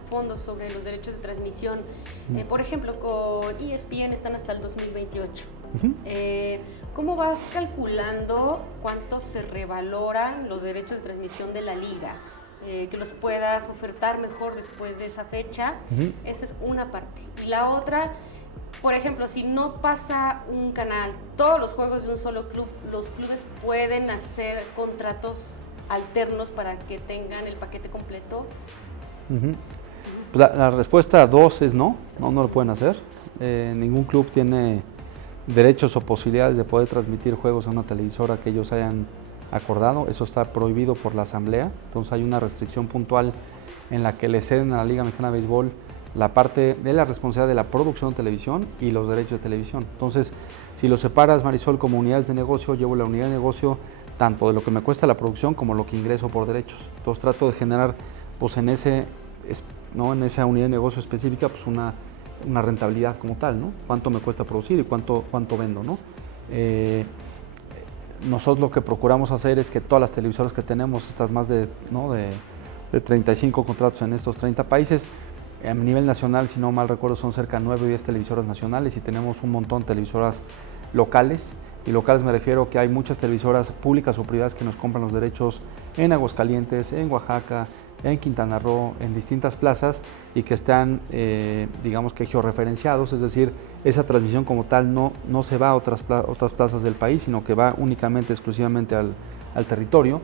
a fondo sobre los derechos de transmisión. Por ejemplo, con ESPN están hasta el 2028. ¿Cómo vas calculando cuánto se revaloran los derechos de transmisión de la liga? Que los puedas ofertar mejor después de esa fecha. Esa es una parte. Y la otra, por ejemplo, si no pasa un canal, todos los juegos de un solo club, los clubes pueden hacer contratos alternos para que tengan el paquete completo. La respuesta 2 es no lo pueden hacer. Ningún club tiene derechos o posibilidades de poder transmitir juegos en una televisora que ellos hayan acordado. Eso está prohibido por la asamblea. Entonces hay una restricción puntual en la que le ceden a la Liga Mexicana de Béisbol la parte de la responsabilidad de la producción de televisión y los derechos de televisión. Entonces, si lo separas, Marisol, como unidades de negocio, llevo la unidad de negocio tanto de lo que me cuesta la producción como lo que ingreso por derechos. Entonces trato de generar pues en esa unidad de negocio específica pues una rentabilidad como tal, ¿no? Cuánto me cuesta producir y cuánto vendo, ¿no? Nosotros lo que procuramos hacer es que todas las televisoras que tenemos, estas más de 35 contratos en estos 30 países, a nivel nacional, si no mal recuerdo, son cerca de 9 o 10 televisoras nacionales y tenemos un montón de televisoras locales. Y locales me refiero que hay muchas televisoras públicas o privadas que nos compran los derechos en Aguascalientes, en Oaxaca, en Quintana Roo, en distintas plazas y que están, digamos que georreferenciados, es decir, esa transmisión como tal no se va a otras plazas del país, sino que va únicamente, exclusivamente al territorio.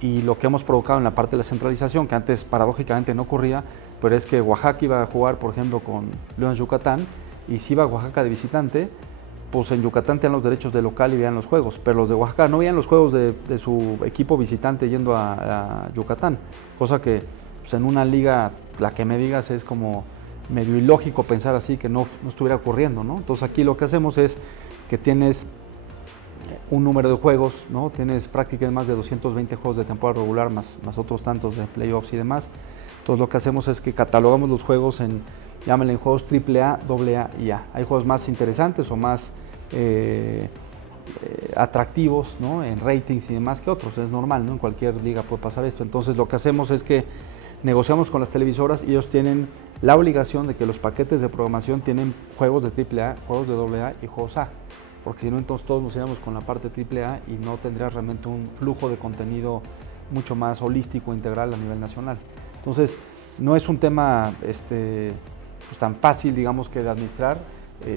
Y lo que hemos provocado en la parte de la centralización, que antes paradójicamente no ocurría, pero es que Oaxaca iba a jugar, por ejemplo, con Leones Yucatán, y si iba a Oaxaca de visitante, pues en Yucatán tenían los derechos de local y veían los juegos, pero los de Oaxaca no veían los juegos de su equipo visitante yendo a Yucatán, cosa que pues en una liga, la que me digas, es como medio ilógico pensar así, que no estuviera ocurriendo, ¿no? Entonces aquí lo que hacemos es que tienes un número de juegos, ¿no? Tienes prácticamente más de 220 juegos de temporada regular, más otros tantos de playoffs y demás. Entonces lo que hacemos es que catalogamos los juegos llámenle juegos AAA, AA y A. Hay juegos más interesantes o más atractivos, ¿no? En ratings y demás que otros, es normal, ¿no? En cualquier liga puede pasar esto. Entonces lo que hacemos es que negociamos con las televisoras y ellos tienen la obligación de que los paquetes de programación tienen juegos de AAA, juegos de AA y juegos A, porque si no entonces todos nos iríamos con la parte AAA y no tendría realmente un flujo de contenido mucho más holístico, integral a nivel nacional. Entonces no es un tema pues tan fácil, digamos, que de administrar.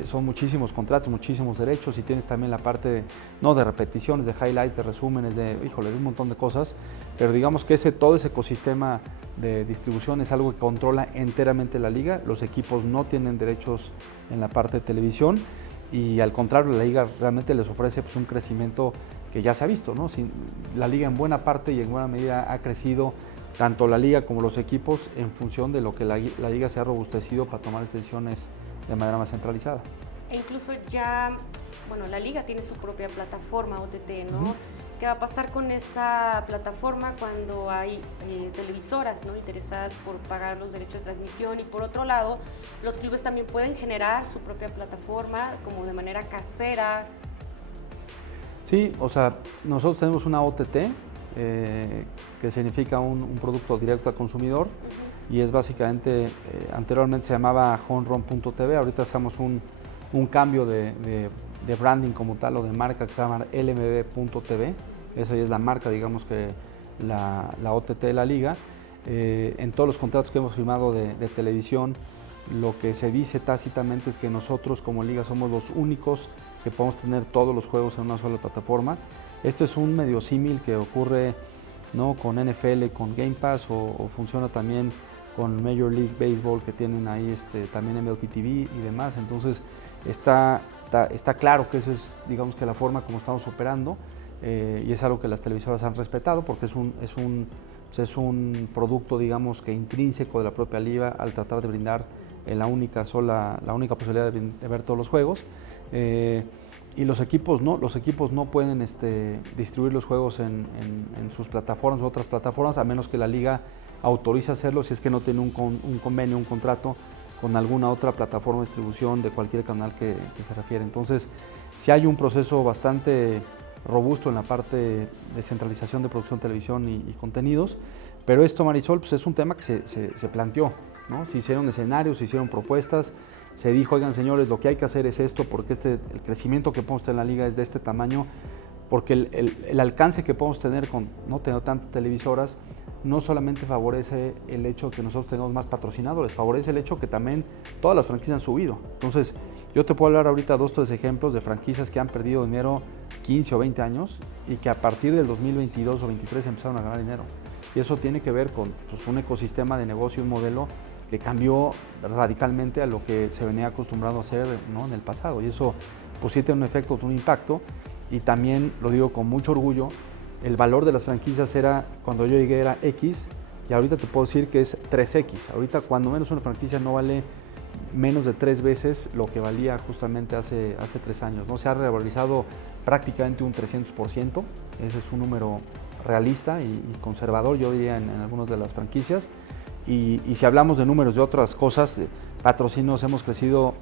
Son muchísimos contratos, muchísimos derechos y tienes también la parte de repeticiones, de highlights, de resúmenes, de un montón de cosas, pero digamos que todo ese ecosistema de distribución es algo que controla enteramente la liga. Los equipos no tienen derechos en la parte de televisión y al contrario, la liga realmente les ofrece pues un crecimiento que ya se ha visto, ¿no? La liga en buena parte y en buena medida ha crecido, tanto la liga como los equipos, en función de lo que la liga se ha robustecido para tomar decisiones de manera más centralizada. E incluso ya, la liga tiene su propia plataforma OTT, ¿no? ¿Qué va a pasar con esa plataforma cuando hay televisoras, ¿no? interesadas por pagar los derechos de transmisión? Y por otro lado, los clubes también pueden generar su propia plataforma como de manera casera. Sí, o sea, nosotros tenemos una OTT, que significa un producto directo al consumidor, y es básicamente, anteriormente se llamaba homerun.tv, ahorita hacemos un cambio de branding como tal, o de marca, que se llama lmb.tv. Esa ya es la marca, digamos, que la OTT de la liga. En todos los contratos que hemos firmado de televisión, lo que se dice tácitamente es que nosotros como liga somos los únicos que podemos tener todos los juegos en una sola plataforma. Esto es un medio símil que ocurre, ¿no? con NFL, con Game Pass, o funciona también con Major League Baseball, que tienen ahí también MLB TV y demás. Entonces está claro que eso es, digamos, que la forma como estamos operando, y es algo que las televisoras han respetado, porque es un producto, digamos, que intrínseco de la propia liga, al tratar de brindar la única posibilidad de ver todos los juegos. Y los equipos no pueden distribuir los juegos en sus plataformas o otras plataformas, a menos que la liga autorice hacerlo, si es que no tiene un convenio, un contrato con alguna otra plataforma de distribución de cualquier canal que se refiere. Entonces, sí hay un proceso bastante robusto en la parte de centralización de producción de televisión y contenidos, pero esto, Marisol, pues es un tema que se planteó ¿no? Se hicieron escenarios, se hicieron propuestas, se dijo, oigan señores, lo que hay que hacer es esto, porque el crecimiento que podemos tener en la liga es de este tamaño, porque el alcance que podemos tener con no tener tantas televisoras no solamente favorece el hecho que nosotros tengamos más patrocinadores, favorece el hecho que también todas las franquicias han subido. Entonces, yo te puedo hablar ahorita 2 o 3 ejemplos de franquicias que han perdido dinero 15 o 20 años y que a partir del 2022 o 2023 empezaron a ganar dinero. Y eso tiene que ver con pues, un ecosistema de negocio, un modelo que cambió radicalmente a lo que se venía acostumbrado a hacer, ¿no? En el pasado. Y eso pues sí tiene un efecto, un impacto. Y también lo digo con mucho orgullo, el valor de las franquicias era, cuando yo llegué era X, y ahorita te puedo decir que es 3X. Ahorita cuando menos una franquicia no vale menos de 3 veces lo que valía justamente hace 3 años, ¿no? Se ha revalorizado prácticamente un 300%, ese es un número realista y conservador, yo diría, en algunas de las franquicias. Y si hablamos de números de otras cosas, patrocinios hemos crecido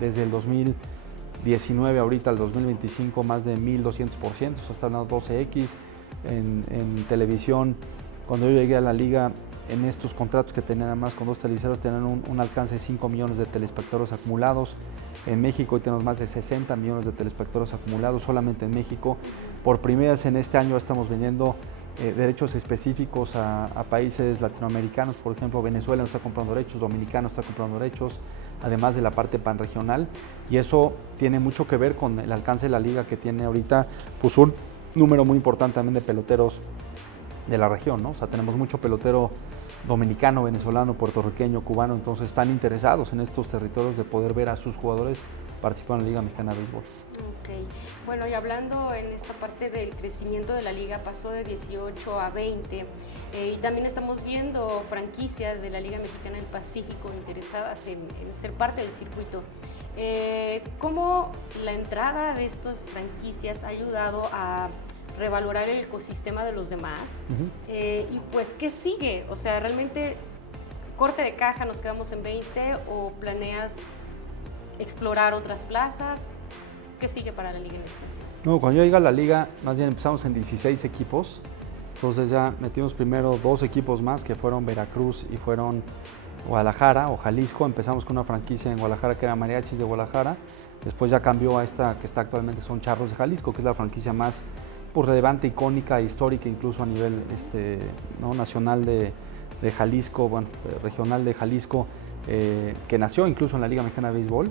desde el 2019 ahorita al 2025 más de 1200%, eso está hablando 12X. En televisión, cuando yo llegué a la liga, en estos contratos que tenían además con 2 televisoras, tenían un alcance de 5 millones de telespectadores acumulados. En México hoy tenemos más de 60 millones de telespectadores acumulados solamente en México. Por primera vez en este año estamos vendiendo derechos específicos a países latinoamericanos, por ejemplo Venezuela nos está comprando derechos, Dominicano está comprando derechos, además de la parte panregional, y eso tiene mucho que ver con el alcance de la liga, que tiene ahorita pues un número muy importante también de peloteros de la región, ¿no? O sea, tenemos mucho pelotero dominicano, venezolano, puertorriqueño, cubano, entonces están interesados en estos territorios de poder ver a sus jugadores participar en la Liga Mexicana de Béisbol. Ok, bueno, y hablando en esta parte del crecimiento de la liga, pasó de 18 a 20, y también estamos viendo franquicias de la Liga Mexicana del Pacífico interesadas en ser parte del circuito. ¿Cómo la entrada de estas franquicias ha ayudado a revalorar el ecosistema de los demás? Y pues, ¿qué sigue? O sea, ¿realmente corte de caja nos quedamos en 20 o planeas explorar otras plazas? ¿Qué sigue para la liga en expansión? No, cuando yo llegué a la liga, más bien empezamos en 16 equipos, entonces ya metimos primero 2 equipos más, que fueron Veracruz y fueron Guadalajara o Jalisco. Empezamos con una franquicia en Guadalajara que era Mariachis de Guadalajara, después ya cambió a esta que está actualmente, son Charros de Jalisco, que es la franquicia más pues, relevante, icónica, histórica, incluso a nivel ¿no? nacional de Jalisco, bueno, regional de Jalisco, que nació incluso en la Liga Mexicana de Béisbol.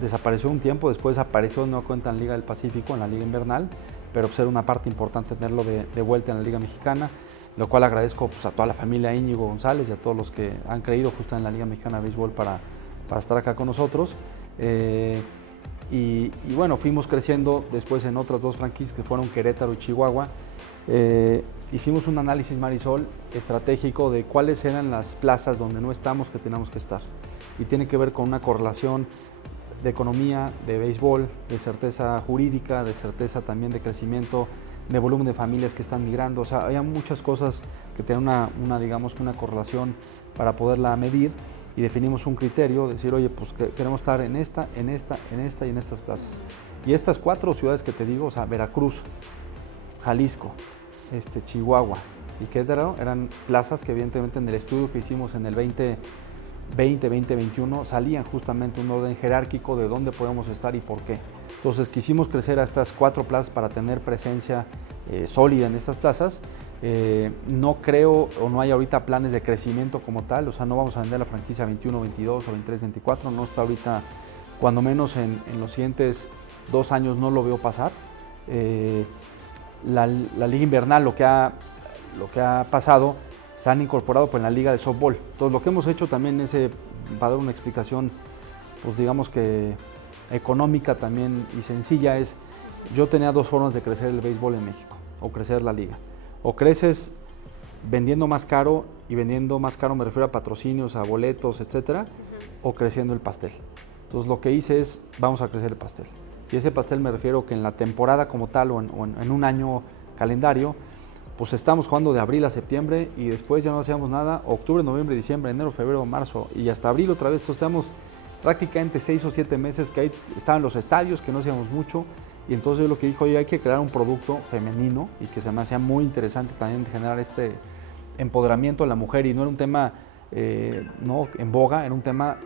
Desapareció un tiempo, después apareció de nueva cuenta en la Liga del Pacífico, en la Liga Invernal, pero pues era una parte importante tenerlo de vuelta en la Liga Mexicana, lo cual agradezco pues, a toda la familia Íñigo González y a todos los que han creído justo en la Liga Mexicana de Béisbol para estar acá con nosotros. Y bueno, fuimos creciendo después en otras 2 franquicias que fueron Querétaro y Chihuahua. Hicimos un análisis, Marisol, estratégico de cuáles eran las plazas donde no estamos que teníamos que estar. Y tiene que ver con una correlación de economía, de béisbol, de certeza jurídica, de certeza también de crecimiento, de volumen de familias que están migrando. O sea, había muchas cosas que tienen digamos, una correlación para poderla medir, y definimos un criterio, decir, oye, pues queremos estar en esta y en estas plazas. Y estas 4 ciudades que te digo, o sea, Veracruz, Jalisco, Chihuahua y Querétaro, eran plazas que evidentemente en el estudio que hicimos en el 2020-2021 salían justamente un orden jerárquico de dónde podemos estar y por qué. Entonces quisimos crecer a estas 4 plazas para tener presencia sólida en estas plazas. No creo o no hay ahorita planes de crecimiento como tal, o sea, no vamos a vender la franquicia 21, 22 o 23, 24, no está ahorita, cuando menos en los siguientes 2 años no lo veo pasar. La Liga Invernal, lo que ha pasado, se han incorporado pues, en la Liga de Softball. Entonces lo que hemos hecho también es, para dar una explicación, pues digamos que económica también y sencilla, es, yo tenía 2 formas de crecer el béisbol en México, o crecer la liga. O creces vendiendo más caro, y vendiendo más caro me refiero a patrocinios, a boletos, etcétera, o creciendo el pastel. Entonces lo que hice es, vamos a crecer el pastel. Y ese pastel me refiero que en la temporada como tal, o en un año calendario, pues estamos jugando de abril a septiembre, y después ya no hacíamos nada, octubre, noviembre, diciembre, enero, febrero, marzo, y hasta abril otra vez. Entonces estamos prácticamente 6 o 7 meses que ahí estaban los estadios, que no hacíamos mucho. Y entonces yo lo que dijo, oye, hay que crear un producto femenino, y que se me hacía muy interesante también generar este empoderamiento de la mujer, y no era un tema ¿no? en boga, era un tema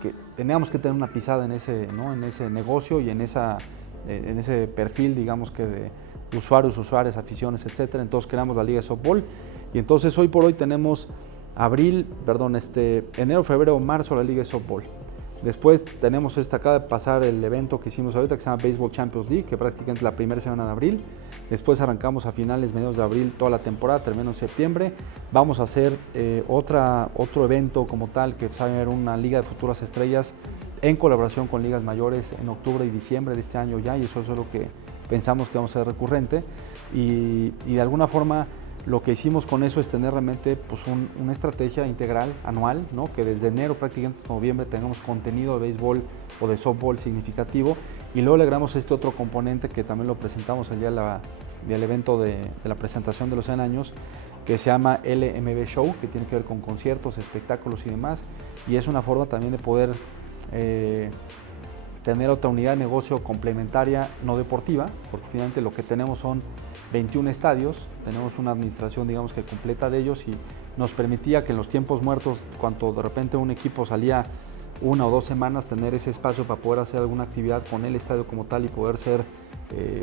que teníamos que tener una pisada en ese, ¿no? en ese negocio y en ese perfil, digamos que de usuarios, aficiones, etcétera. Entonces creamos la Liga de Softball y entonces hoy por hoy tenemos enero, febrero, marzo la Liga de Softball. Después tenemos acaba de pasar el evento que hicimos ahorita que se llama Baseball Champions League, que prácticamente es la primera semana de abril. Después arrancamos a mediados de abril toda la temporada, termina en septiembre. Vamos a hacer otro evento como tal, que va a haber una Liga de Futuras Estrellas en colaboración con ligas mayores en octubre y diciembre de este año ya, y eso es lo que pensamos que vamos a ser recurrente. Y de alguna forma lo que hicimos con eso es tener realmente pues, una estrategia integral anual, ¿no? Que desde enero prácticamente hasta noviembre tengamos contenido de béisbol o de softball significativo, y luego le agregamos este otro componente que también lo presentamos el día del evento de la presentación de los 100 años, que se llama LMB Show, que tiene que ver con conciertos, espectáculos y demás, y es una forma también de poder tener otra unidad de negocio complementaria no deportiva, porque finalmente lo que tenemos son 21 estadios, tenemos una administración digamos que completa de ellos, y nos permitía que en los tiempos muertos, cuando de repente un equipo salía 1 o 2 semanas, tener ese espacio para poder hacer alguna actividad con el estadio como tal y poder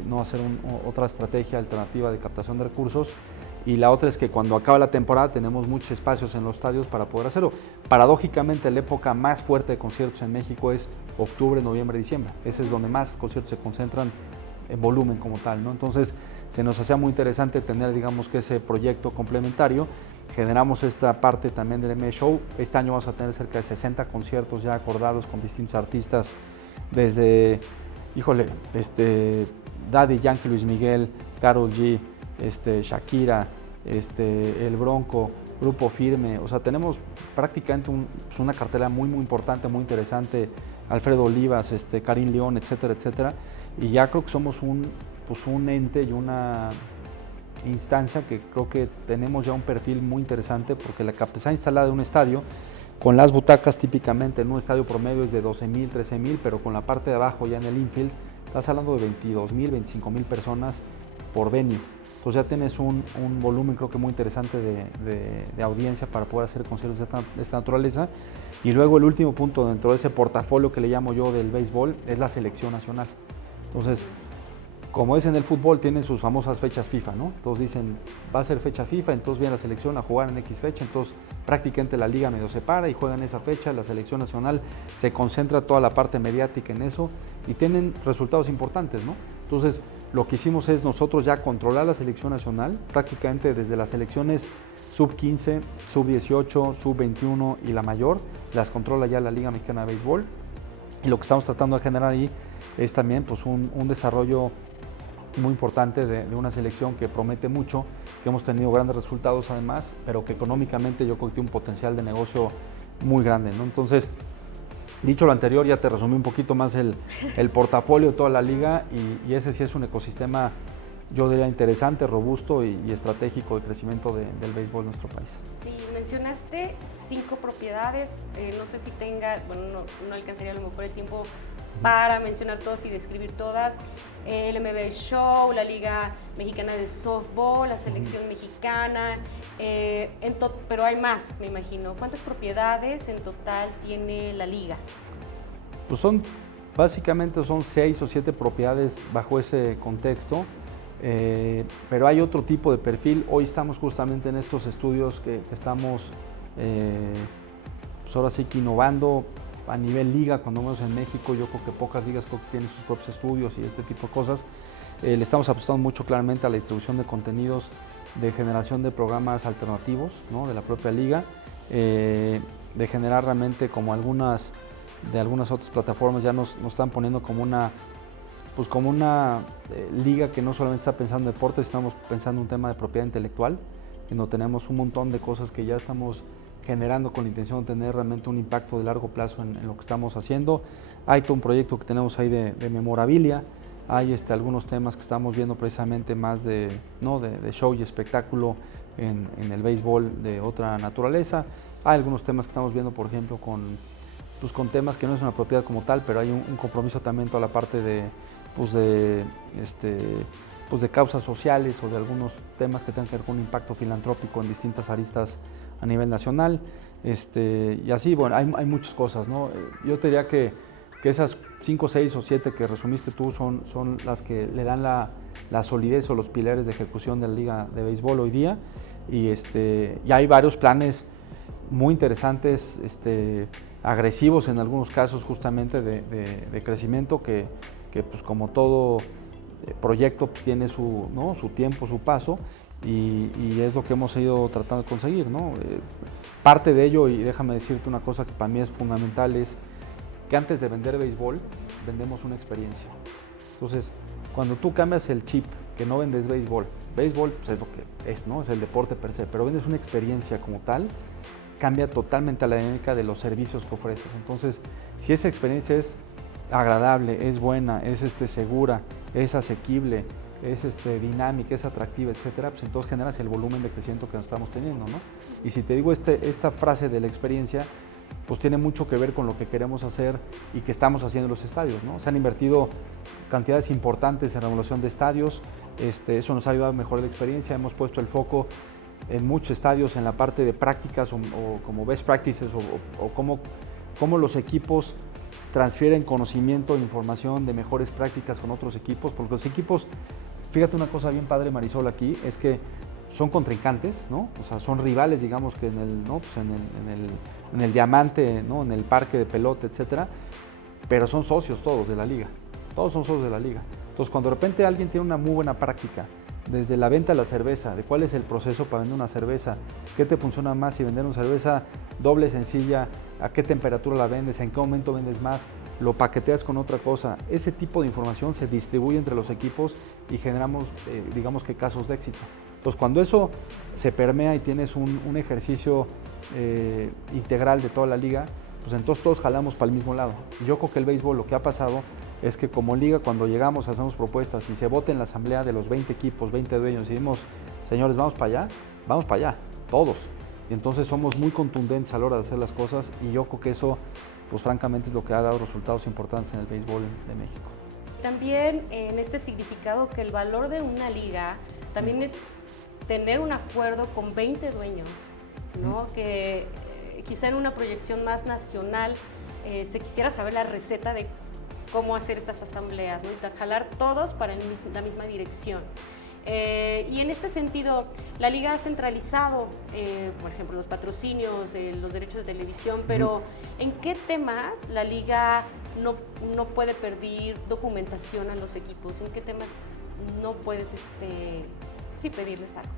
no hacer otra estrategia alternativa de captación de recursos. Y la otra es que cuando acaba la temporada tenemos muchos espacios en los estadios para poder hacerlo. Paradójicamente la época más fuerte de conciertos en México es octubre, noviembre, diciembre. Ese es donde más conciertos se concentran en volumen como tal, ¿no? Entonces se nos hacía muy interesante tener digamos que ese proyecto complementario. Generamos esta parte también del ML Show. Este año vamos a tener cerca de 60 conciertos ya acordados con distintos artistas, desde, Daddy Yankee, Luis Miguel, Karol G, Shakira, El Bronco, Grupo Firme. O sea, tenemos prácticamente una cartera muy importante, muy interesante. Alfredo Olivas, Karim León, etcétera, etcétera. Y ya creo que somos un ente y una instancia que creo que tenemos ya un perfil muy interesante, porque la capacidad instalada de un estadio, con las butacas típicamente en un estadio promedio es de 12,000, 13,000, pero con la parte de abajo ya en el infield estás hablando de 22,000, 25,000 personas por venue. Entonces ya tienes un volumen creo que muy interesante de audiencia para poder hacer conciertos de esta naturaleza. Y luego el último punto dentro de ese portafolio que le llamo yo del béisbol es la selección nacional. Entonces, como es en el fútbol, tienen sus famosas fechas FIFA, ¿no? Entonces dicen, va a ser fecha FIFA, entonces viene la selección a jugar en X fecha, entonces prácticamente la liga medio se para y juegan esa fecha, la selección nacional se concentra toda la parte mediática en eso y tienen resultados importantes, ¿no? Entonces, lo que hicimos es nosotros ya controlar la selección nacional, prácticamente desde las selecciones sub-15, sub-18, sub-21 y la mayor, las controla ya la Liga Mexicana de Béisbol. Y lo que estamos tratando de generar ahí es también pues, un desarrollo muy importante de una selección que promete mucho, que hemos tenido grandes resultados además, pero que económicamente yo creo que tiene un potencial de negocio muy grande, ¿no? Entonces, dicho lo anterior, ya te resumí un poquito más el portafolio de toda la liga, y ese sí es un ecosistema, yo diría, interesante, robusto y estratégico de crecimiento del béisbol en nuestro país. Sí, mencionaste 5 propiedades, no sé si no alcanzaría a lo mejor el tiempo para mencionar todas y describir todas. El MB Show, la Liga Mexicana de Softball, la selección mexicana, pero hay más, me imagino. ¿Cuántas propiedades en total tiene la liga? Pues básicamente son 6 o 7 propiedades bajo ese contexto, pero hay otro tipo de perfil. Hoy estamos justamente en estos estudios que estamos pues ahora sí que innovando a nivel liga. Cuando vemos en México, yo creo que pocas ligas tienen sus propios estudios y este tipo de cosas. Le estamos apostando mucho claramente a la distribución de contenidos, de generación de programas alternativos, ¿no? De la propia liga, de generar realmente como algunas otras plataformas ya nos están poniendo como una liga que no solamente está pensando en deportes, estamos pensando en un tema de propiedad intelectual, en donde tenemos un montón de cosas que ya estamos generando con la intención de tener realmente un impacto de largo plazo en lo que estamos haciendo. Hay todo un proyecto que tenemos ahí de memorabilia, hay algunos temas que estamos viendo precisamente más de show y espectáculo en el béisbol de otra naturaleza. Hay algunos temas que estamos viendo, por ejemplo, con temas que no es una propiedad como tal, pero hay un compromiso también toda la parte de causas sociales o de algunos temas que tengan que ver con un impacto filantrópico en distintas aristas a nivel nacional. Y así, bueno, hay muchas cosas, ¿no? Yo te diría que esas 5, 6 o 7 que resumiste tú son las que le dan la solidez o los pilares de ejecución de la Liga de Béisbol hoy día. Y hay varios planes muy interesantes, agresivos en algunos casos justamente de crecimiento que pues como todo proyecto pues tiene su tiempo, su paso y es lo que hemos ido tratando de conseguir, ¿no? Parte de ello, y déjame decirte una cosa que para mí es fundamental, es que antes de vender béisbol, vendemos una experiencia. Entonces, cuando tú cambias el chip, que no vendes béisbol pues es lo que es, ¿no? Es el deporte per se, pero vendes una experiencia como tal, cambia totalmente la dinámica de los servicios que ofreces. Entonces, si esa experiencia es agradable, es buena, es segura, es asequible, es dinámica, es atractiva, etcétera, pues entonces generas el volumen de crecimiento que nos estamos teniendo, ¿no? Y si te digo esta frase de la experiencia, pues tiene mucho que ver con lo que queremos hacer y que estamos haciendo en los estadios, ¿no? Se han invertido cantidades importantes en remodelación de estadios, eso nos ha ayudado a mejorar la experiencia, hemos puesto el foco en muchos estadios en la parte de prácticas o como best practices o cómo los equipos transfieren conocimiento e información de mejores prácticas con otros equipos, porque los equipos, fíjate una cosa bien padre, Marisol, aquí, es que son contrincantes, ¿no? O sea, son rivales, digamos, que en el diamante, ¿no? En el parque de pelota, etcétera, pero son socios todos de la liga, todos son socios de la liga. Entonces, cuando de repente alguien tiene una muy buena práctica, desde la venta de la cerveza, de cuál es el proceso para vender una cerveza, qué te funciona más si vender una cerveza doble, sencilla, a qué temperatura la vendes, en qué momento vendes más, lo paqueteas con otra cosa, ese tipo de información se distribuye entre los equipos y generamos, digamos que casos de éxito. Entonces, cuando eso se permea y tienes un ejercicio integral de toda la liga, pues entonces todos jalamos para el mismo lado. Yo creo que el béisbol, lo que ha pasado es que como liga, cuando llegamos, hacemos propuestas y se vota en la asamblea de los 20 equipos, 20 dueños, y decimos, señores, vamos para allá, todos. Y entonces somos muy contundentes a la hora de hacer las cosas y yo creo que eso, pues francamente, es lo que ha dado resultados importantes en el béisbol de México. También en este significado que el valor de una liga también es tener un acuerdo con 20 dueños, ¿no? Que quizá en una proyección más nacional se quisiera saber la receta de cómo hacer estas asambleas, ¿no? Y jalar todos para la misma dirección. Y en este sentido, la liga ha centralizado, por ejemplo, los patrocinios, los derechos de televisión, pero ¿en qué temas la liga no puede pedir documentación a los equipos? ¿En qué temas no puedes pedirles algo?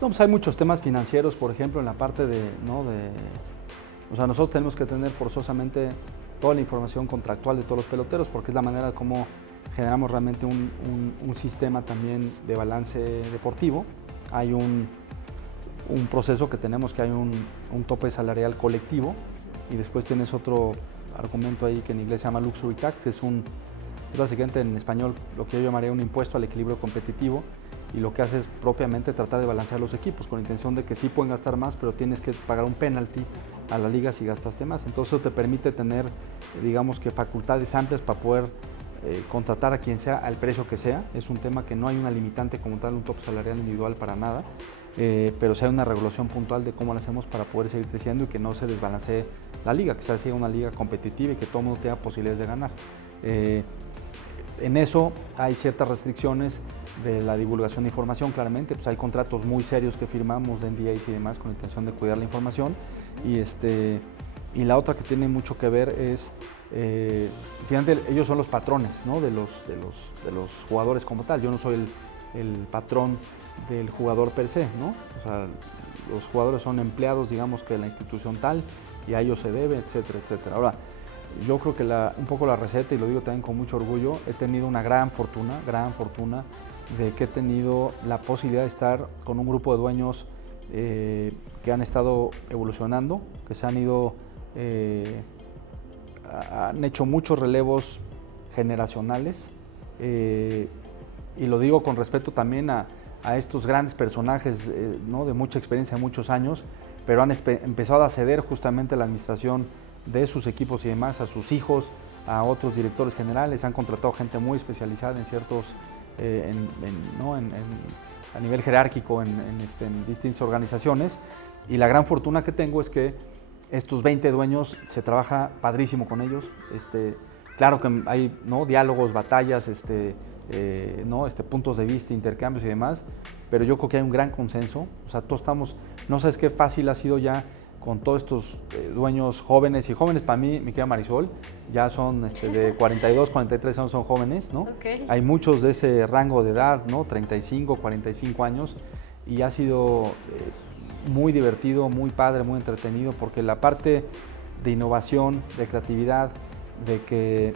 No, pues hay muchos temas financieros, por ejemplo, en la parte o sea, nosotros tenemos que tener forzosamente toda la información contractual de todos los peloteros, porque es la manera como generamos realmente un sistema también de balance deportivo. Hay un proceso que tenemos, que hay un tope salarial colectivo, y después tienes otro argumento ahí que en inglés se llama Luxury Tax, es básicamente en español lo que yo llamaría un impuesto al equilibrio competitivo, y lo que hace es propiamente tratar de balancear los equipos con la intención de que sí pueden gastar más, pero tienes que pagar un penalty a la liga si gastaste más. Entonces eso te permite tener, digamos que facultades amplias para poder contratar a quien sea al precio que sea. Es un tema que no hay una limitante como tal, un tope salarial individual para nada, pero sí hay una regulación puntual de cómo lo hacemos para poder seguir creciendo y que no se desbalancee la liga, que sea una liga competitiva y que todo el mundo tenga posibilidades de ganar. En eso hay ciertas restricciones de la divulgación de información, claramente, pues hay contratos muy serios que firmamos de NDAs y demás con la intención de cuidar la información, y la otra que tiene mucho que ver es, finalmente ellos son los patrones, ¿no? de los jugadores como tal. Yo no soy el patrón del jugador per se, ¿no? O sea, los jugadores son empleados, digamos, que de la institución tal, y a ellos se debe, etcétera, etcétera. Ahora, yo creo que un poco la receta, y lo digo también con mucho orgullo, he tenido una gran fortuna de que he tenido la posibilidad de estar con un grupo de dueños que han estado evolucionando, que se han ido, han hecho muchos relevos generacionales, y lo digo con respeto también a estos grandes personajes, ¿no? De mucha experiencia, muchos años, pero han empezado a ceder justamente la administración de sus equipos y demás a sus hijos, a otros directores generales, han contratado gente muy especializada en ciertos, a nivel jerárquico en distintas organizaciones, Y la gran fortuna que tengo es que estos 20 dueños se trabaja padrísimo con ellos. Claro que hay, ¿no?, diálogos, batallas, puntos de vista, intercambios y demás, pero yo creo que hay un gran consenso. O sea, todos estamos, no sabes qué fácil ha sido ya con todos estos dueños jóvenes, y jóvenes para mí, mi querida Marisol, ya son de 42, 43 años, son jóvenes, ¿no? Okay. Hay muchos de ese rango de edad, ¿no? 35, 45 años, y ha sido muy divertido, muy padre, muy entretenido, porque la parte de innovación, de creatividad, de que,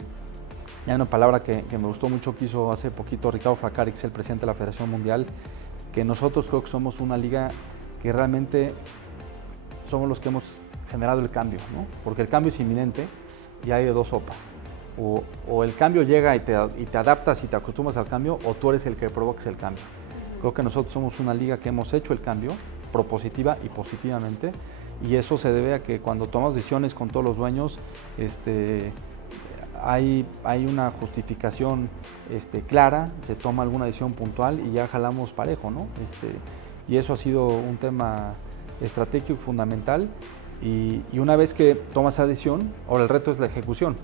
hay una palabra que me gustó mucho que hizo hace poquito Ricardo Fracarix, el presidente de la Federación Mundial, que nosotros creo que somos una liga que realmente somos los que hemos generado el cambio, ¿no? Porque el cambio es inminente y hay de dos sopas. O el cambio llega y te adaptas y te acostumbras al cambio, o tú eres el que provoques el cambio. Creo que nosotros somos una liga que hemos hecho el cambio propositiva y positivamente, y eso se debe a que cuando tomamos decisiones con todos los dueños, hay una justificación clara, se toma alguna decisión puntual y ya jalamos parejo, ¿no? Y eso ha sido un tema estratégico fundamental, y una vez que tomas esa decisión, ahora el reto es la ejecución,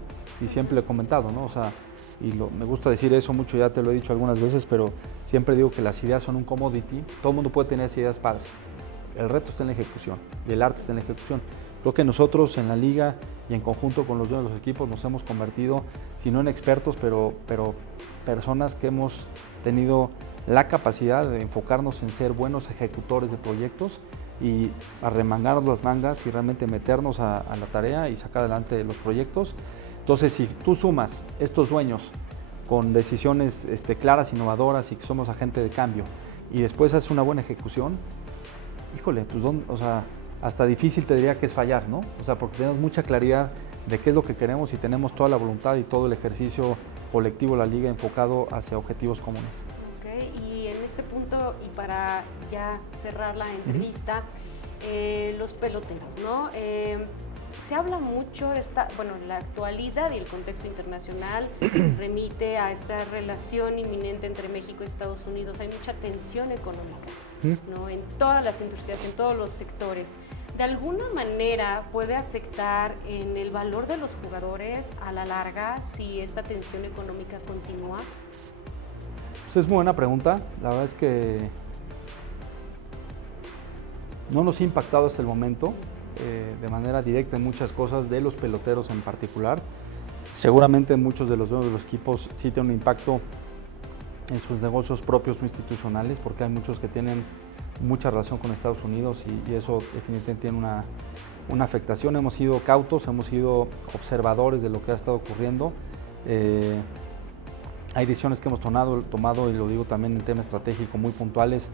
y siempre lo he comentado, ¿no? O sea, me gusta decir eso mucho, ya te lo he dicho algunas veces, pero siempre digo que las ideas son un commodity, todo el mundo puede tener esas ideas padres, el reto está en la ejecución, y el arte está en la ejecución. Creo que nosotros en la liga y en conjunto con los dueños de los equipos nos hemos convertido, si no en expertos, pero personas que hemos tenido la capacidad de enfocarnos en ser buenos ejecutores de proyectos y arremangarnos las mangas y realmente meternos a la tarea y sacar adelante los proyectos. Entonces, si tú sumas estos dueños con decisiones claras, innovadoras, y que somos agente de cambio, y después haces una buena ejecución, híjole, pues o sea, hasta difícil te diría que es fallar, ¿no? O sea, porque tenemos mucha claridad de qué es lo que queremos y tenemos toda la voluntad y todo el ejercicio colectivo de la liga enfocado hacia objetivos comunes. Ok, y en este punto, y para ya cerrar la entrevista, los peloteros, ¿no? Se habla mucho de la actualidad y el contexto internacional remite a esta relación inminente entre México y Estados Unidos. Hay mucha tensión económica, ¿no?, en todas las industrias, en todos los sectores. ¿De alguna manera puede afectar en el valor de los jugadores a la larga si esta tensión económica continúa? Pues es muy buena pregunta. La verdad es que no nos ha impactado hasta el momento de manera directa en muchas cosas de los peloteros en particular. Seguramente muchos de los dueños de los equipos sí tienen un impacto en sus negocios propios o institucionales, porque hay muchos que tienen mucha relación con Estados Unidos y eso definitivamente tiene una afectación. Hemos sido cautos, hemos sido observadores de lo que ha estado ocurriendo. Hay decisiones que hemos tomado, y lo digo también en tema estratégico, muy puntuales.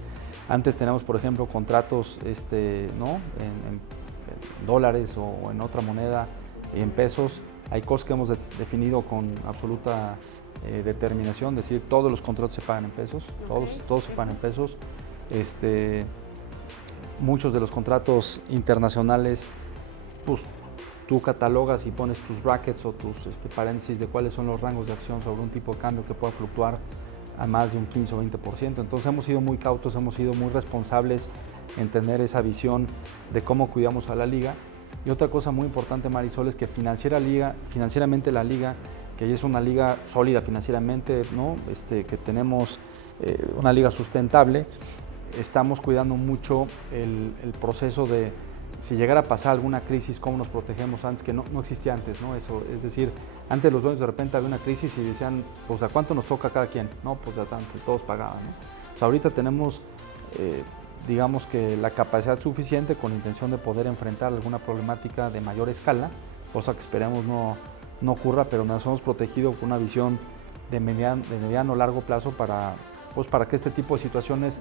Antes teníamos, por ejemplo, contratos en dólares o en otra moneda, en pesos. Hay cosas que hemos definido con absoluta determinación, es decir, todos los contratos se pagan en pesos, todos se pagan en pesos. Muchos de los contratos internacionales, pues tú catalogas y pones tus brackets o tus paréntesis de cuáles son los rangos de acción sobre un tipo de cambio que pueda fluctuar a más de un 15 o 20%. Entonces hemos sido muy cautos, hemos sido muy responsables en tener esa visión de cómo cuidamos a la liga. Y otra cosa muy importante, Marisol, es que financieramente la liga, que ya es una liga sólida financieramente, ¿no? Que tenemos una liga sustentable, estamos cuidando mucho el proceso de, si llegara a pasar alguna crisis, cómo nos protegemos antes, que no existía antes, ¿no? Eso, es decir, antes los dueños de repente había una crisis y decían, pues ¿a cuánto nos toca a cada quien? No, pues a tanto, todos pagaban, ¿no? Pues ahorita tenemos, digamos que la capacidad suficiente con la intención de poder enfrentar alguna problemática de mayor escala, cosa que esperemos no ocurra, pero nos hemos protegido con una visión de mediano o largo plazo para que este tipo de situaciones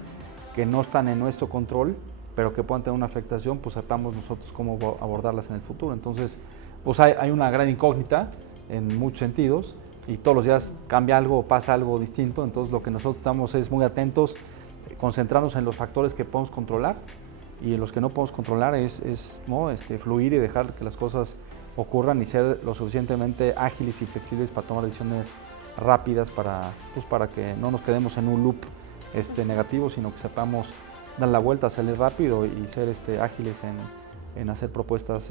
que no están en nuestro control, pero que puedan tener una afectación, pues sepamos nosotros cómo abordarlas en el futuro. Entonces, pues hay una gran incógnita en muchos sentidos, y todos los días cambia algo o pasa algo distinto. Entonces lo que nosotros estamos es muy atentos, concentrarnos en los factores que podemos controlar, y en los que no podemos controlar es fluir y dejar que las cosas ocurran y ser lo suficientemente ágiles y flexibles para tomar decisiones rápidas para que no nos quedemos en un loop negativo, sino que sepamos dar la vuelta, salir rápido y ser ágiles en hacer propuestas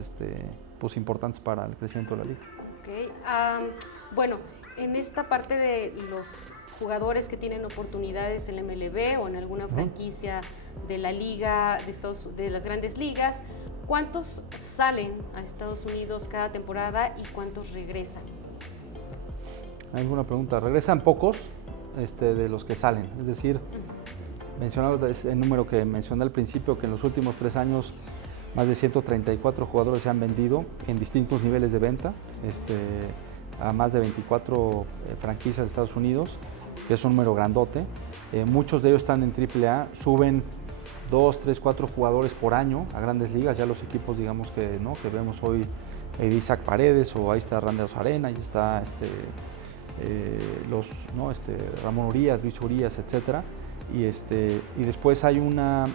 pues importantes para el crecimiento de la liga. Okay. Bueno, en esta parte de los jugadores que tienen oportunidades en la MLB o en alguna franquicia de la liga, de las grandes ligas, ¿cuántos salen a Estados Unidos cada temporada y cuántos regresan? Hay alguna pregunta. Regresan pocos de los que salen, es decir, mencionaba el número que mencioné al principio, que en los últimos 3 años más de 134 jugadores se han vendido en distintos niveles de venta a más de 24 franquicias de Estados Unidos, que es un número grandote. Muchos de ellos están en AAA, suben 2, 3, 4 jugadores por año a grandes ligas. Ya los equipos, digamos que vemos hoy, Isaac Paredes, o ahí está Randy Arozarena, ahí está Ramón Urias, Luis Urias, etcétera. Y después hay una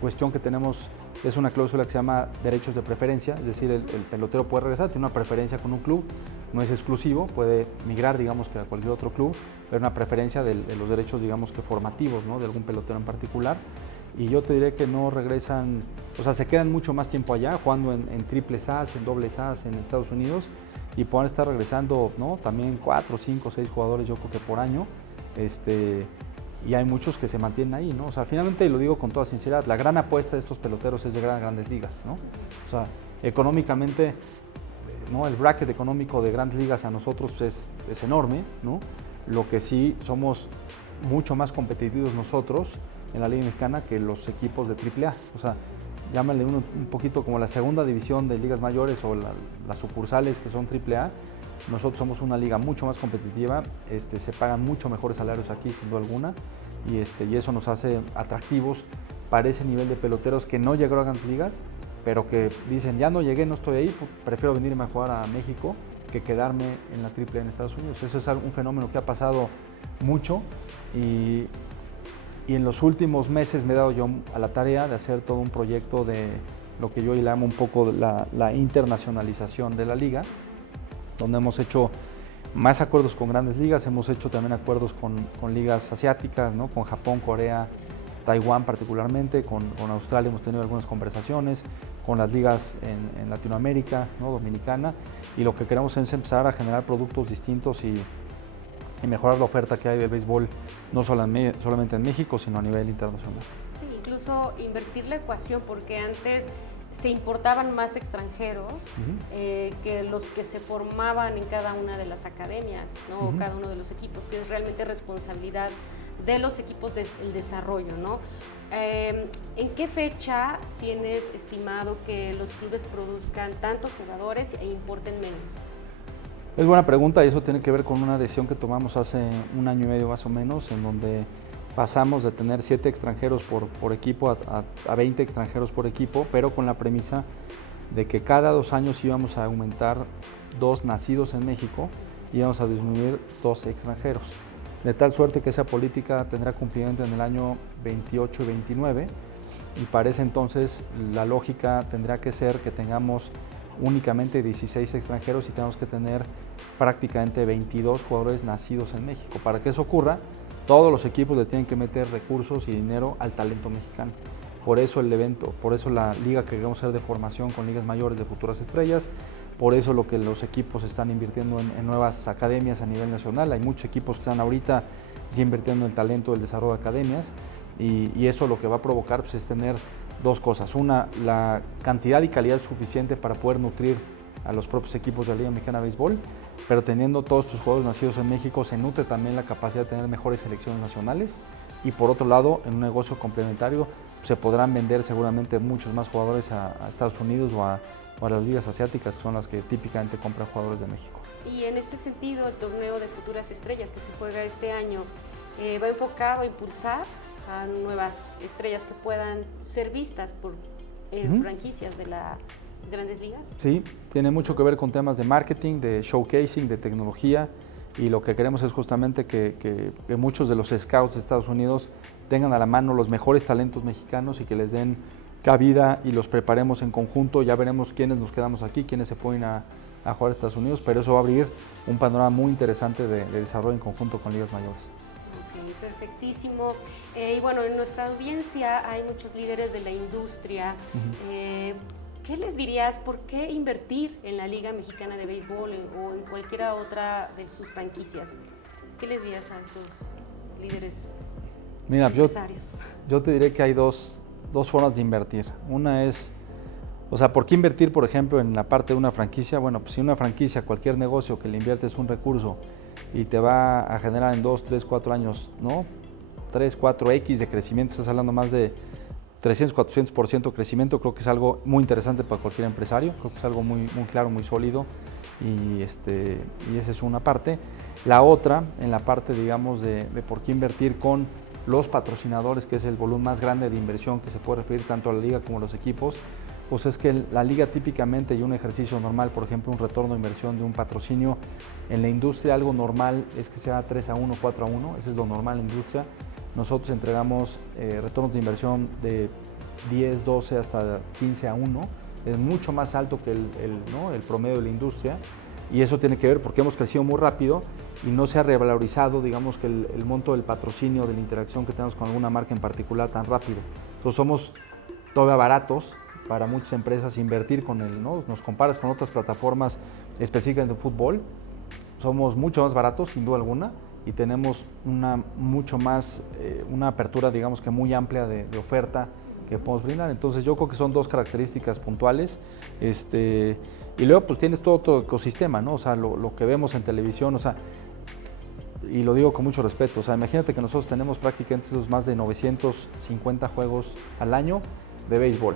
cuestión que tenemos, es una cláusula que se llama derechos de preferencia, es decir, el pelotero puede regresar, tiene una preferencia con un club, no es exclusivo, puede migrar, digamos, que a cualquier otro club, pero una preferencia de los derechos, digamos, que formativos, ¿no?, de algún pelotero en particular. Y yo te diré que no regresan, o sea, se quedan mucho más tiempo allá, jugando en triples A's, en dobles A's en Estados Unidos, y puedan estar regresando, ¿no?, también 4, 5, 6 jugadores, yo creo que por año, y hay muchos que se mantienen ahí, ¿no? O sea, finalmente, y lo digo con toda sinceridad, la gran apuesta de estos peloteros es llegar a grandes ligas, ¿no? O sea, económicamente, ¿no?, el bracket económico de grandes ligas a nosotros es enorme, ¿no? Lo que sí somos mucho más competitivos nosotros en la Liga Mexicana que los equipos de AAA. O sea, llámale un poquito como la segunda división de ligas mayores o las sucursales que son AAA. Nosotros somos una liga mucho más competitiva, se pagan mucho mejores salarios aquí, sin duda alguna, y eso nos hace atractivos para ese nivel de peloteros que no llegaron a grandes ligas, pero que dicen, ya no llegué, no estoy ahí, prefiero venirme a jugar a México que quedarme en la AAA en Estados Unidos. Eso es un fenómeno que ha pasado mucho, y en los últimos meses me he dado yo a la tarea de hacer todo un proyecto de lo que yo llamo un poco la internacionalización de la liga, donde hemos hecho más acuerdos con grandes ligas, hemos hecho también acuerdos con ligas asiáticas, ¿no?, con Japón, Corea, Taiwán particularmente, con Australia hemos tenido algunas conversaciones, con las ligas en Latinoamérica, ¿no?, Dominicana, y lo que queremos es empezar a generar productos distintos y mejorar la oferta que hay del béisbol, no solamente en México, sino a nivel internacional. Sí, incluso invertir la ecuación, porque antes se importaban más extranjeros que los que se formaban en cada una de las academias, ¿no?, o cada uno de los equipos, que es realmente responsabilidad de los equipos del desarrollo, ¿no? ¿En qué fecha tienes estimado que los clubes produzcan tantos jugadores e importen menos? Es buena pregunta, y eso tiene que ver con una decisión que tomamos hace 1 año y medio más o menos, en donde pasamos de tener 7 extranjeros por equipo a 20 extranjeros por equipo, pero con la premisa de que cada 2 años íbamos a aumentar 2 nacidos en México y íbamos a disminuir 2 extranjeros. De tal suerte que esa política tendrá cumplimiento en el año 28 y 29, y para ese entonces la lógica tendrá que ser que tengamos únicamente 16 extranjeros y tenemos que tener prácticamente 22 jugadores nacidos en México. Para que eso ocurra, todos los equipos le tienen que meter recursos y dinero al talento mexicano. Por eso el evento, por eso la liga que queremos hacer de formación con ligas mayores de futuras estrellas, por eso lo que los equipos están invirtiendo en nuevas academias a nivel nacional. Hay muchos equipos que están ahorita ya invirtiendo en el talento del desarrollo de academias, y eso lo que va a provocar pues, es tener 2 cosas. Una, la cantidad y calidad suficiente para poder nutrir a los propios equipos de la Liga Mexicana de Béisbol, pero teniendo todos estos jugadores nacidos en México se nutre también la capacidad de tener mejores selecciones nacionales, y por otro lado, en un negocio complementario se podrán vender seguramente muchos más jugadores a Estados Unidos o a las ligas asiáticas, que son las que típicamente compran jugadores de México. Y en este sentido, el torneo de futuras estrellas que se juega este año va enfocado a impulsar a nuevas estrellas que puedan ser vistas por franquicias de las grandes ligas. Sí, tiene mucho que ver con temas de marketing, de showcasing, de tecnología, y lo que queremos es justamente que muchos de los scouts de Estados Unidos tengan a la mano los mejores talentos mexicanos y que les den cabida y los preparemos en conjunto. Ya veremos quiénes nos quedamos aquí, quiénes se pueden a jugar a Estados Unidos, pero eso va a abrir un panorama muy interesante de desarrollo en conjunto con ligas mayores. Okay. perfectísimo. Y bueno, en nuestra audiencia hay muchos líderes de la industria. ¿Qué les dirías? ¿Por qué invertir en la Liga Mexicana de Béisbol o en cualquiera otra de sus franquicias? ¿Qué les dirías a esos líderes empresarios? Yo te diré que hay dos formas de invertir. Una es, o sea, ¿por qué invertir, por ejemplo, en la parte de una franquicia? Bueno, pues si una franquicia, cualquier negocio que le inviertes un recurso y te va a generar en 2, 3, 4 años, ¿no? 3, 4X de crecimiento, estás hablando más de 300, 400% crecimiento, creo que es algo muy interesante para cualquier empresario, creo que es algo muy claro, muy sólido y esa es una parte. La otra, en la parte, digamos, de por qué invertir con los patrocinadores, que es el volumen más grande de inversión que se puede referir tanto a la liga como a los equipos, pues es que la liga típicamente y un ejercicio normal, por ejemplo, un retorno de inversión de un patrocinio en la industria, algo normal es que sea 3-1, 4-1, ese es lo normal en la industria. Nosotros entregamos retornos de inversión de 10, 12 hasta 15-1, es mucho más alto que el promedio de la industria y eso tiene que ver porque hemos crecido muy rápido y no se ha revalorizado, digamos, que el monto del patrocinio, de la interacción que tenemos con alguna marca en particular tan rápido. Entonces somos todavía baratos para muchas empresas invertir con ¿no? Nos comparas con otras plataformas específicas de fútbol, somos mucho más baratos sin duda alguna y tenemos una apertura, digamos, que muy amplia de oferta que podemos brindar. Entonces yo creo que son dos características puntuales. Y luego pues tienes todo tu ecosistema, ¿no? O sea, lo que vemos en televisión, o sea, y lo digo con mucho respeto, o sea, imagínate que nosotros tenemos prácticamente esos más de 950 juegos al año de béisbol,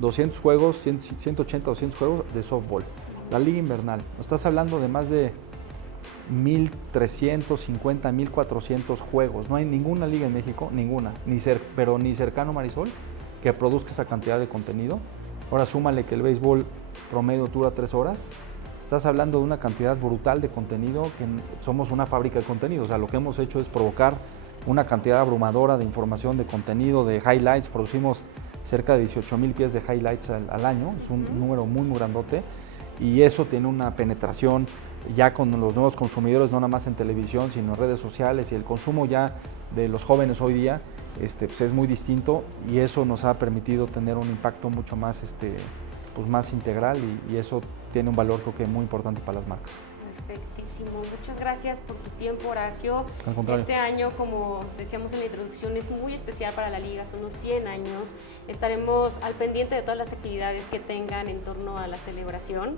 200 juegos, 180, 200 juegos de softball, la liga invernal, estás hablando de más de 1,350, 1,400 juegos, no hay ninguna liga en México, ninguna, pero ni cercano, Marisol, que produzca esa cantidad de contenido. Ahora súmale que el béisbol promedio dura 3 horas, estás hablando de una cantidad brutal de contenido, que somos una fábrica de contenido, o sea, lo que hemos hecho es provocar una cantidad abrumadora de información, de contenido, de highlights, producimos cerca de 18,000 pies de highlights al año, es un número muy, muy grandote, y eso tiene una penetración ya con los nuevos consumidores, no nada más en televisión, sino en redes sociales, y el consumo ya de los jóvenes hoy día pues es muy distinto y eso nos ha permitido tener un impacto mucho más, pues más integral y eso tiene un valor creo que muy importante para las marcas. Perfectísimo. Muchas gracias por tu tiempo, Horacio. Al contrario. Este año, como decíamos en la introducción, es muy especial para la Liga, son los 100 años. Estaremos al pendiente de todas las actividades que tengan en torno a la celebración,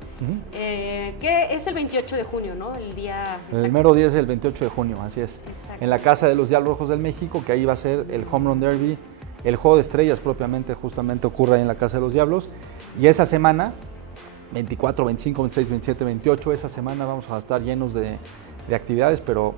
que es el 28 de junio, ¿no? El día... El mero día es el 28 de junio, así es. Exacto. En la Casa de los Diablos Rojos del México, que ahí va a ser el Home Run Derby, el Juego de Estrellas propiamente, justamente ocurre ahí en la Casa de los Diablos. Y esa semana, 24, 25, 26, 27, 28, esa semana vamos a estar llenos de actividades, pero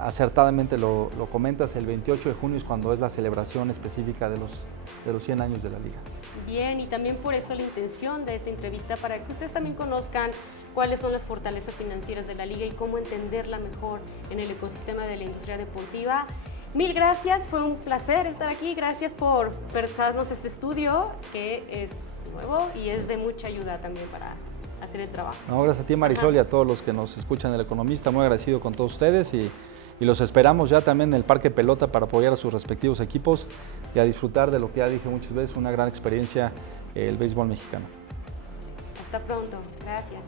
acertadamente lo comentas, el 28 de junio es cuando es la celebración específica de los 100 años de la Liga. Bien, y también por eso la intención de esta entrevista, para que ustedes también conozcan cuáles son las fortalezas financieras de la Liga y cómo entenderla mejor en el ecosistema de la industria deportiva. Mil gracias, fue un placer estar aquí, gracias por prestarnos este estudio que es nuevo y es de mucha ayuda también para hacer el trabajo. No, gracias a ti, Marisol, y a todos los que nos escuchan El Economista, muy agradecido con todos ustedes y los esperamos ya también en el Parque Pelota para apoyar a sus respectivos equipos y a disfrutar de lo que ya dije muchas veces, una gran experiencia el béisbol mexicano. Hasta pronto, gracias.